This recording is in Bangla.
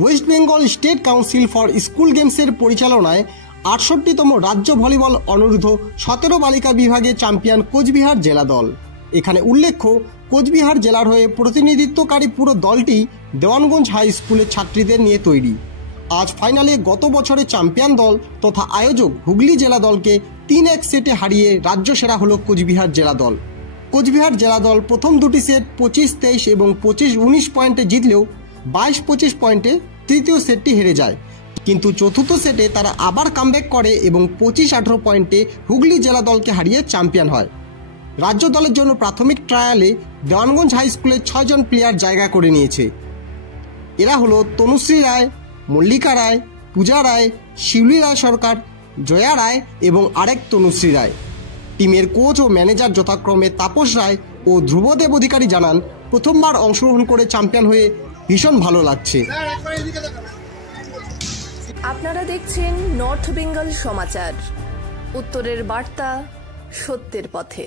West Bengal state council for school গেমসের পরিচালনায় ৬৮তম রাজ্য ভলিবল অনূর্ধ্ব ১৭ বালিকা বিভাগে চ্যাম্পিয়ন কোচবিহার জেলা দল। এখানে উল্লেখ্য, কোচবিহার জেলার হয়ে প্রতিনিধিত্বকারী পুরো দলটি দেওয়ানগঞ্জ হাই স্কুলের ছাত্রীদের নিয়ে তৈরি। আজ ফাইনালে গত বছরের চ্যাম্পিয়ন দল তথা আয়োজক হুগলি জেলা দলকে ৩-১ সেটে হারিয়ে রাজ্য সেরা হল কোচবিহার জেলা দল। কোচবিহার জেলা দল প্রথম দুটি সেট ২৫-২৩ এবং ২৫-১৯ পয়েন্টে জিতলেও ২২-২৫ পয়েন্টে তৃতীয় সেটটি হেরে যায়। কিন্তু চতুর্থ সেটে তারা আবার কামব্যাক করে এবং ২৫-১৮ পয়েন্টে হুগলি জেলা দলকে হারিয়ে চ্যাম্পিয়ন হয়। রাজ্য দলের জন্য প্রাথমিক ট্রায়ালে দেওয়ানগঞ্জ হাই স্কুলের ৬ জন প্লেয়ার জায়গা করে নিয়েছে। এরা হলো তনুশ্রী রায়, মল্লিকা রায়, পূজা রায়, শিউলি রায় সরকার, জয়া রায় এবং আরেক তনুশ্রী রায়। টিমের কোচ ও ম্যানেজার যথাক্রমে তাপস রায় ও ধ্রুবদেব অধিকারী জানান, প্রথমবার অংশগ্রহণ করে চ্যাম্পিয়ন হয়ে ভীষণ ভালো লাগছে। আপনারা দেখছেন নর্থ বেঙ্গল সমাচার, উত্তরের বার্তা, সত্যের পথে।